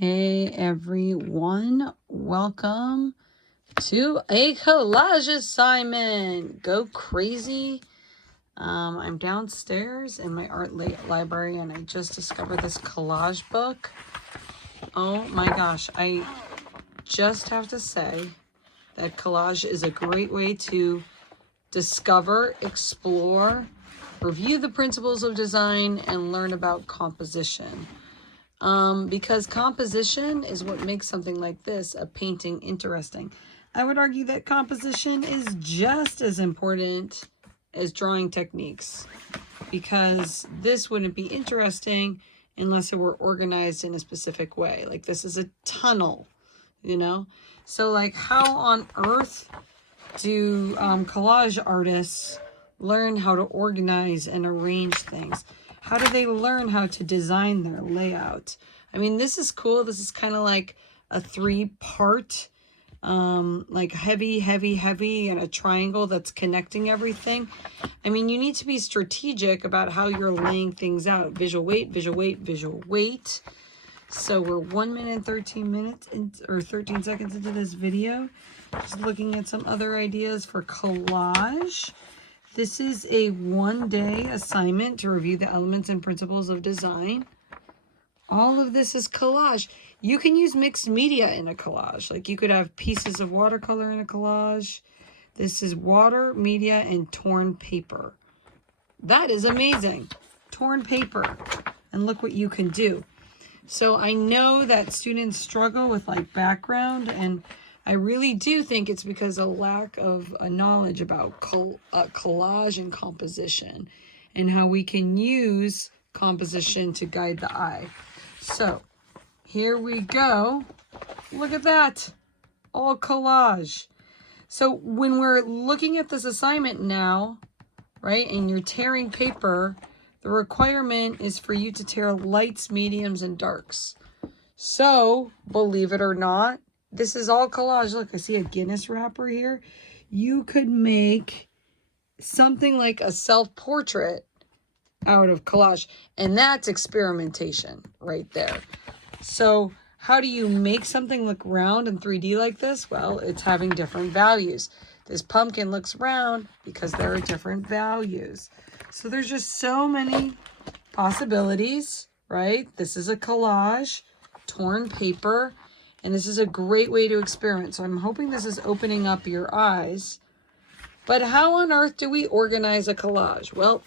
Hey everyone, welcome to a collage assignment. Go crazy. I'm downstairs in my art library and I just discovered this collage book. Oh my gosh, I just have to say that collage is a great way to discover, explore, review the principles of design, and learn about composition. Because composition is what makes something like this, a painting, interesting. I would argue that composition is just as important as drawing techniques, because this wouldn't be interesting unless it were organized in a specific way. Like this is a tunnel, you know? So like how on earth do collage artists learn how to organize and arrange things? How do they learn how to design their layout? I mean, this is cool. This is kind of like a 3-part, like heavy, and a triangle that's connecting everything. I mean, you need to be strategic about how you're laying things out. Visual weight, visual weight, visual weight. So we're 1 minute and 13 minutes or 13 seconds into this video. Just looking at some other ideas for collage. This is a 1-day assignment to review the elements and principles of design. All of this is collage. You can use mixed media in a collage. Like you could have pieces of watercolor in a collage. This is water, media, and torn paper. That is amazing. Torn paper. And look what you can do. So I know that students struggle with like background, and I really do think it's because of lack of knowledge about collage and composition and how we can use composition to guide the eye. So here we go. Look at that. All collage. So when we're looking at this assignment now, right, and you're tearing paper, the requirement is for you to tear lights, mediums, and darks. So, believe it or not, this is all collage. Look, I see a Guinness wrapper here. You could make something like a self-portrait out of collage. And that's experimentation right there. So how do you make something look round in 3D like this? Well, it's having different values. This pumpkin looks round because there are different values. So there's just so many possibilities, right? This is a collage, torn paper. And this is a great way to experiment. So I'm hoping this is opening up your eyes. But how on earth do we organize a collage? Well,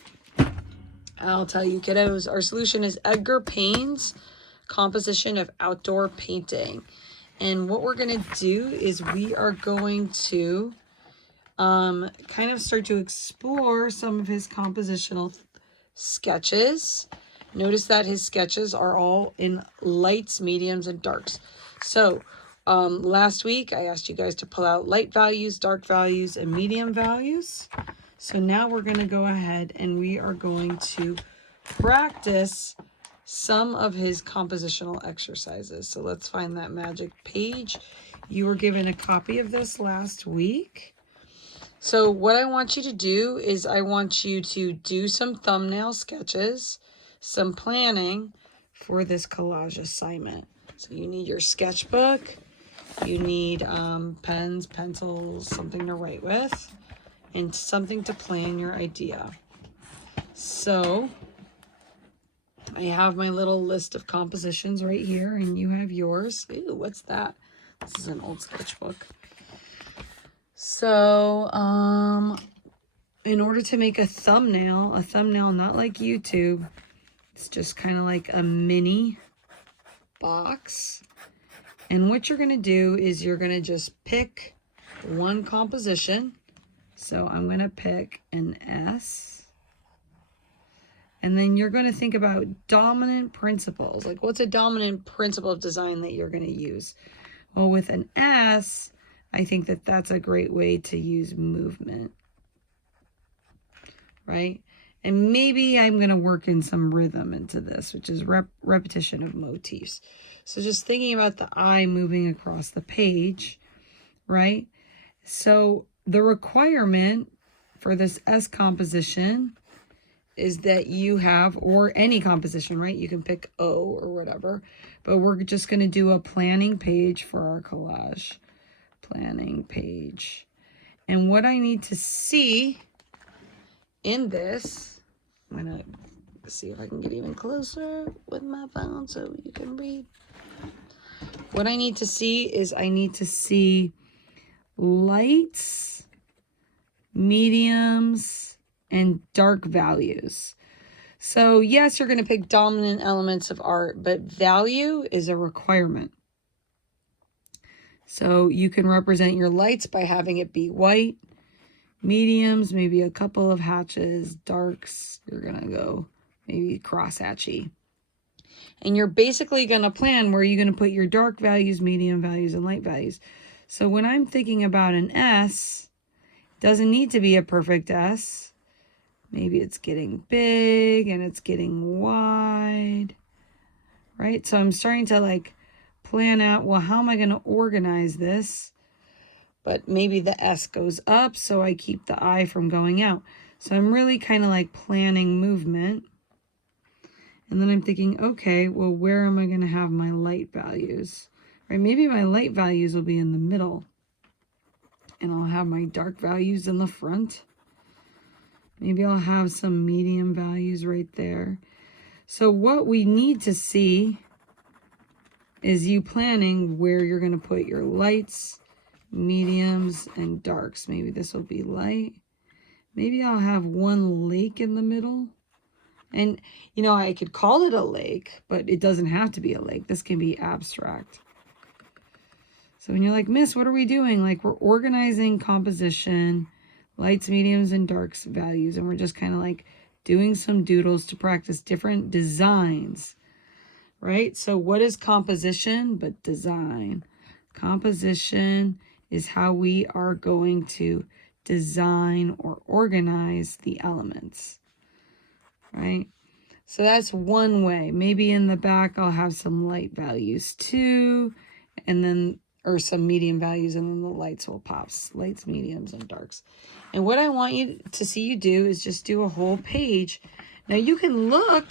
I'll tell you, kiddos. Our solution is Edgar Payne's composition of outdoor painting. And what we're going to do is we are going to kind of start to explore some of his compositional sketches. Notice that his sketches are all in lights, mediums, and darks. So last week I asked you guys to pull out light values, dark values, and medium values. So now we're going to go ahead and we are going to practice some of his compositional exercises. So let's find that magic page. You were given a copy of this last week. So what I want you to do is I want you to do some thumbnail sketches, some planning for this collage assignment. So you need your sketchbook, you need pens, pencils, something to write with, and something to plan your idea. So I have my little list of compositions right here, and you have yours. Ooh, what's that? This is an old sketchbook. So in order to make a thumbnail not like YouTube, it's just kind of like a mini box. And what you're going to do is you're going to just pick one composition. So I'm going to pick an S. And then you're going to think about dominant principles. Like, what's a dominant principle of design that you're going to use? Well, with an S, I think that that's a great way to use movement, right? And maybe I'm going to work in some rhythm into this, which is repetition of motifs. So just thinking about the eye moving across the page, right? So the requirement for this S composition is that you have, or any composition, right? You can pick O or whatever, but we're just going to do a planning page for our collage. Planning page. And what I need to see in this, I'm going to see if I can get even closer with my phone so you can read. What I need to see is I need to see lights, mediums, and dark values. So yes, you're going to pick dominant elements of art, but value is a requirement. So you can represent your lights by having it be white, mediums, maybe a couple of hatches, darks, you're going to go maybe cross hatchy. And you're basically going to plan where you're going to put your dark values, medium values, and light values. So when I'm thinking about an S, it doesn't need to be a perfect S. Maybe it's getting big and it's getting wide, right? So I'm starting to like plan out, well, how am I going to organize this? But maybe the S goes up, so I keep the I from going out. So I'm really kind of like planning movement. And then I'm thinking, okay, well, where am I going to have my light values? Right? Maybe my light values will be in the middle. And I'll have my dark values in the front. Maybe I'll have some medium values right there. So what we need to see is you planning where you're going to put your lights, mediums, and darks. Maybe this will be light. Maybe I'll have one lake in the middle. And, you know, I could call it a lake, but it doesn't have to be a lake. This can be abstract. So when you're like, Miss, what are we doing? Like, we're organizing composition, lights, mediums, and darks values. And we're just kind of like doing some doodles to practice different designs, right? So what is composition but design? Composition is how we are going to design or organize the elements, right? So that's one way. Maybe in the back I'll have some light values too, and then, or some medium values, and then the lights will pop. Lights, mediums, and darks. And what I want you to see you do is just do a whole page. Now you can look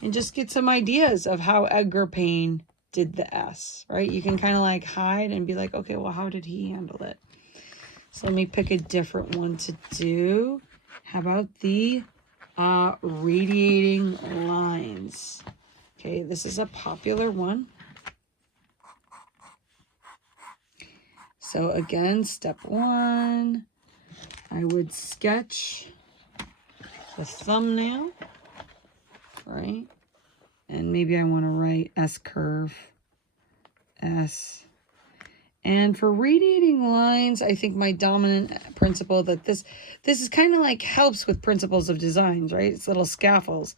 and just get some ideas of how Edgar Payne did the S, right? You can kind of like hide and be like, okay, well, how did he handle it? So let me pick a different one to do. How about the radiating lines? Okay, this is a popular one. So again, step one, I would sketch the thumbnail, right? And maybe I want to write S curve, S. And for radiating lines, I think my dominant principle that this is kind of like helps with principles of designs, right? It's little scaffolds.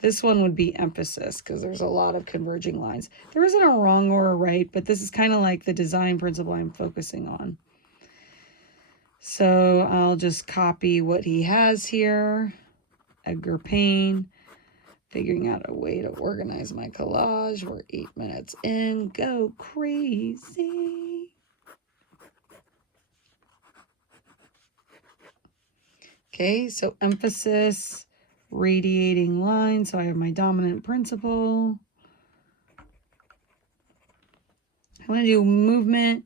This one would be emphasis because there's a lot of converging lines. There isn't a wrong or a right, but this is kind of like the design principle I'm focusing on. So I'll just copy what he has here. Edgar Payne. Figuring out a way to organize my collage. We're 8 minutes in. Go crazy. Okay, so emphasis, radiating line. So I have my dominant principle. I want to do movement.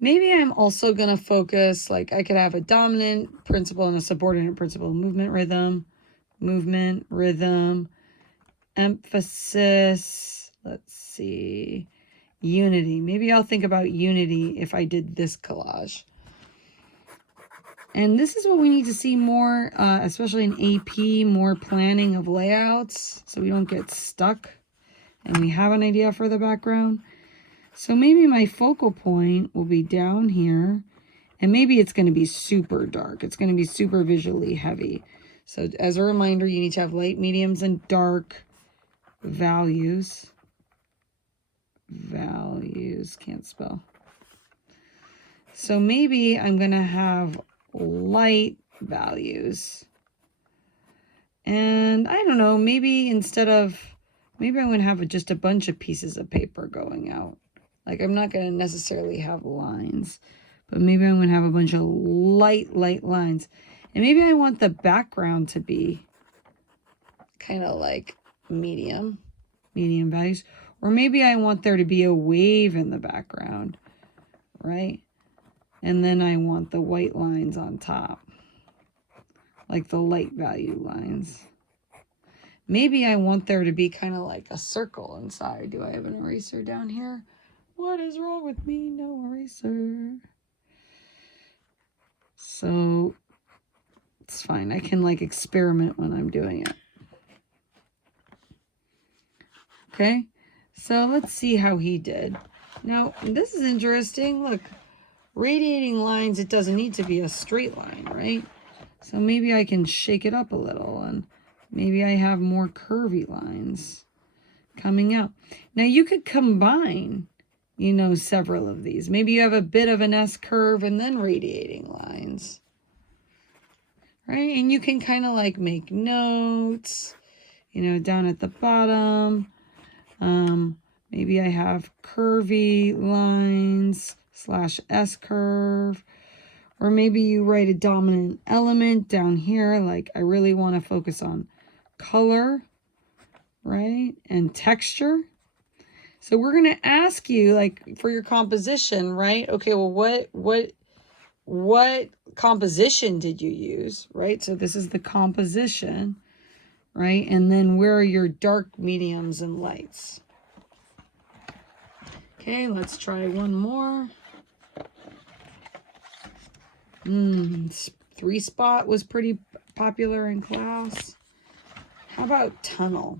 Maybe I'm also going to focus, like I could have a dominant principle and a subordinate principle. Movement, rhythm, emphasis. Let's see. Unity. Maybe I'll think about unity if I did this collage. And this is what we need to see more, especially in AP, more planning of layouts so we don't get stuck and we have an idea for the background. So maybe my focal point will be down here, and maybe it's going to be super dark. It's going to be super visually heavy. So as a reminder, you need to have light, mediums, and dark values. Can't spell. So maybe I'm going to have light values. And I don't know, maybe I'm going to have just a bunch of pieces of paper going out. Like I'm not going to necessarily have lines, but maybe I'm going to have a bunch of light lines. And maybe I want the background to be kind of like medium values. Or maybe I want there to be a wave in the background, right? And then I want the white lines on top, like the light value lines. Maybe I want there to be kind of like a circle inside. Do I have an eraser down here? What is wrong with me? No eraser. So it's fine. I can like experiment when I'm doing it. Okay, so let's see how he did. Now, this is interesting. Look, radiating lines, it doesn't need to be a straight line, right? So maybe I can shake it up a little, and maybe I have more curvy lines coming out. Now, you could combine, you know, several of these. Maybe you have a bit of an S curve and then radiating lines, right? And you can kind of like make notes, you know, down at the bottom. Maybe I have curvy lines / S curve, or maybe you write a dominant element down here. Like I really want to focus on color, right? And texture. So we're going to ask you like for your composition, right? Okay, well, what composition did you use, right? So this is the composition, right? And then where are your dark, mediums, and lights? Okay, let's try one more. 3-spot was pretty popular in class. How about tunnel?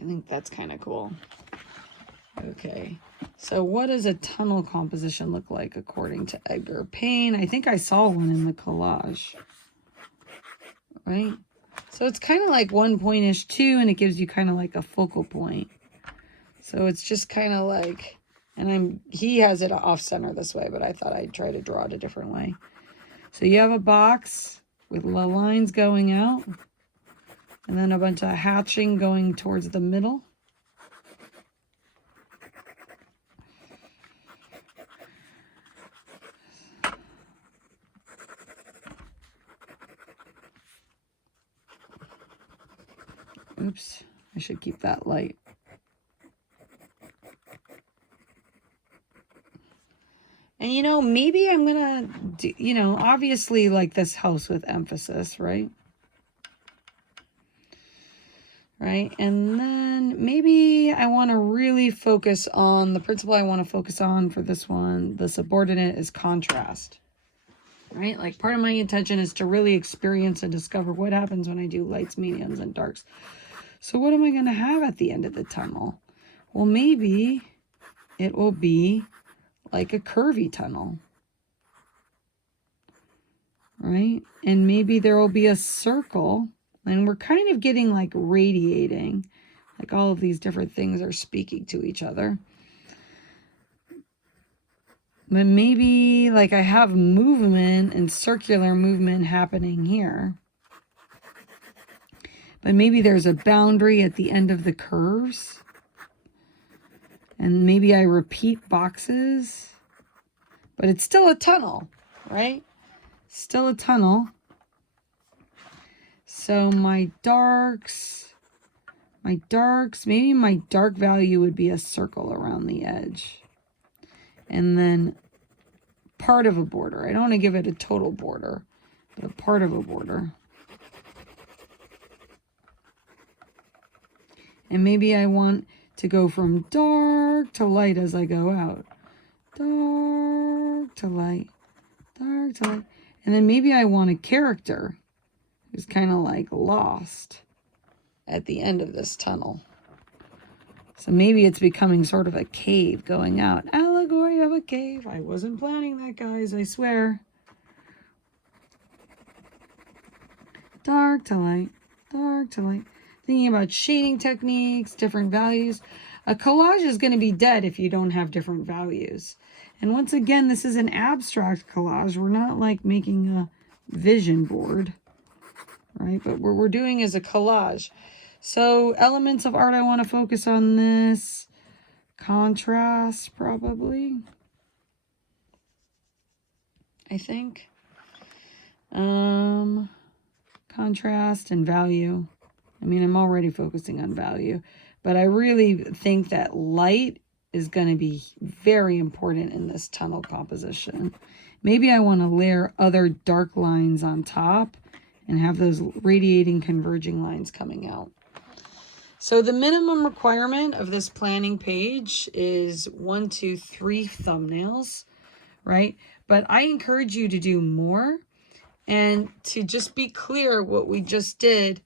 I think that's kind of cool. Okay, so what does a tunnel composition look like according to Edgar Payne? I think I saw one in the collage, right? So it's kind of like 1 point-ish too, and it gives you kind of like a focal point. So it's just kind of like, and he has it off center this way, but I thought I'd try to draw it a different way. So you have a box with the lines going out, and then a bunch of hatching going towards the middle. Oops, I should keep that light. And, you know, maybe I'm going to do, you know, obviously like this house with emphasis, right? Right. And then maybe I want to really focus on the principle I want to focus on for this one. The subordinate is contrast, right? Like part of my intention is to really experience and discover what happens when I do lights, mediums, and darks. So what am I going to have at the end of the tunnel? Well, maybe it will be like a curvy tunnel, right? And maybe there will be a circle, and we're kind of getting like radiating, like all of these different things are speaking to each other. But maybe like I have movement and circular movement happening here. But maybe there's a boundary at the end of the curves. And maybe I repeat boxes, but it's still a tunnel, right? Still a tunnel. So my darks, maybe my dark value would be a circle around the edge. And then part of a border. I don't want to give it a total border, but a part of a border. And maybe I want to go from dark to light as I go out. Dark to light, dark to light. And then maybe I want a character who's kind of like lost at the end of this tunnel. So maybe it's becoming sort of a cave going out. Allegory of a cave. I wasn't planning that, guys, I swear. Dark to light, dark to light. Thinking about shading techniques, different values. A collage is going to be dead if you don't have different values. And once again, this is an abstract collage. We're not like making a vision board, right? But what we're doing is a collage. So elements of art, I want to focus on this. Contrast, probably. I think. Contrast and value. I mean, I'm already focusing on value, but I really think that light is going to be very important in this tunnel composition. Maybe I want to layer other dark lines on top and have those radiating converging lines coming out. So the minimum requirement of this planning page is 1, 2, 3 thumbnails, right? But I encourage you to do more. And to just be clear, what we just did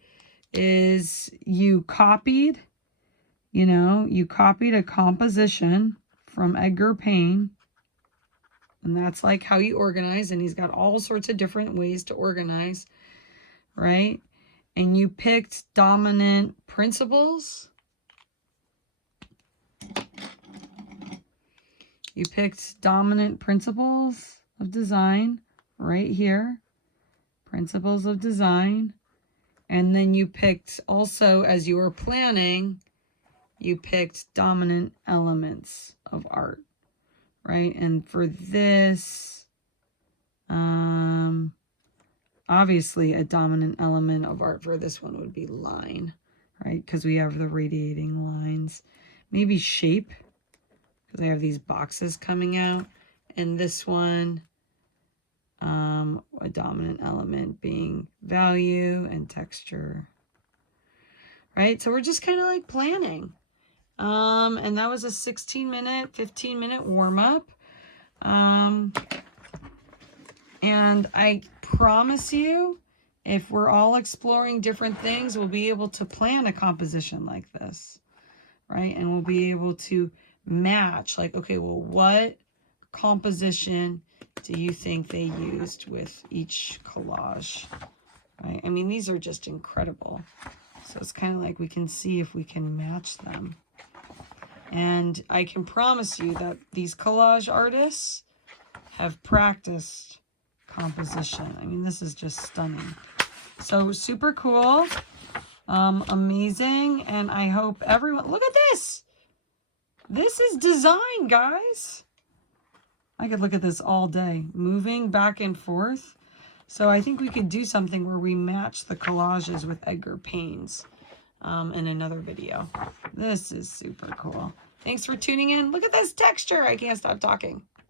is you copied a composition from Edgar Payne. And that's like how you organize. And he's got all sorts of different ways to organize, right? And you picked dominant principles. You picked dominant principles of design right here. Principles of design. And then you picked also, as you were planning, you picked dominant elements of art, right? And for this, obviously a dominant element of art for this one would be line, right? Because we have the radiating lines. Maybe shape, because I have these boxes coming out. And this one, a dominant element being value and texture, right? So we're just kind of like planning. And that was a 16-minute, 15-minute warm-up. And I promise you, if we're all exploring different things, we'll be able to plan a composition like this, right? And we'll be able to match, like, okay, well, what composition do you think they used with each collage, right? I mean, these are just incredible. So it's kind of like we can see if we can match them. And I can promise you that these collage artists have practiced composition. I mean, this is just stunning. So super cool, amazing. And I hope everyone, look at this. This is design, guys. I could look at this all day, moving back and forth. So I think we could do something where we match the collages with Edgar Payne's in another video. This is super cool. Thanks for tuning in. Look at this texture. I can't stop talking.